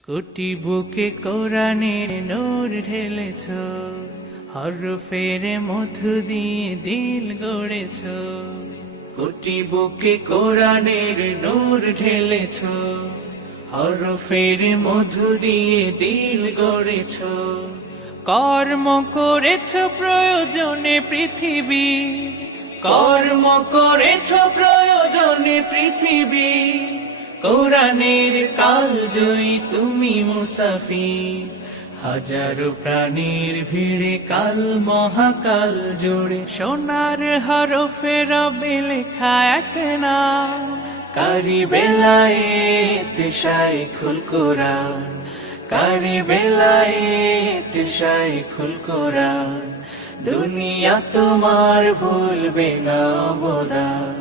কোটি বুকে কোরআনের নূর ঢেলেছ, হরফের মধু দিয়ে দিল গড়েছ। কোটি বুকে কোরআনের নূর ঢেলেছ, হরফের মধু দিয়ে দিল গড়েছ। কর্ম করেছ প্রয়োজনে পৃথিবী, কর্ম করেছ প্রয়োজনে পৃথিবী। কোরআনের কাল জয়ী তুমি মুসাফির, হাজারো প্রাণীর ভিড়ে কাল মহাকাল জুড়ে। সোনার হরফে রবে লেখা এক নাম, কারি বেলায়েত শাইখুল কোরআন, কারি বেলায়েত শাইখুল কোরআন। দুনিয়া তোমার ভুলবে না অবদান,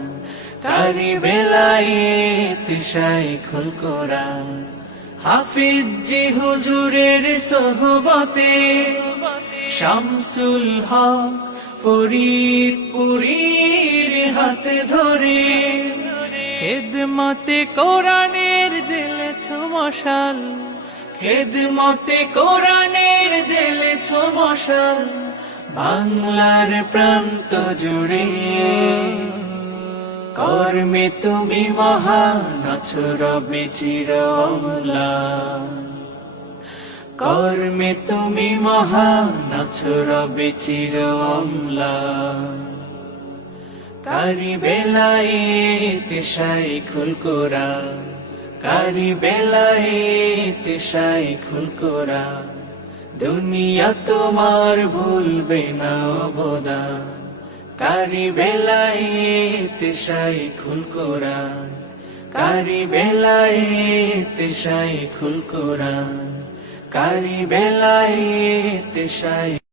কারি বেলায়েত শাইখুল কোরআন। হাফিজ জি হুজুরের সোহবতে, শামসুল হক ফরিদপুরীর হাত ধরে। খেদমতে কোরআনের জ্বেলেছ মশাল, খেদমতে কোরআনের জ্বেলেছ মশাল। বাংলার প্রান্ত জুড়ে কর্মে তুমি মহান, আছো রবে চির অম্লান। কর্মে তুমি মহান, আছো রবে চির অম্লান। কারি বেলায়েত শাইখুল কোরআন, কারি বেলায়েত শাইখুল কোরআন। দুনিয়া তোমার ভুলবে না অবদান, কারি বেলায়েত শাইখুল কোরআন, কারি বেলায়েত শাইখুল কোরআন, কারি বেলায়েত শাইখুল।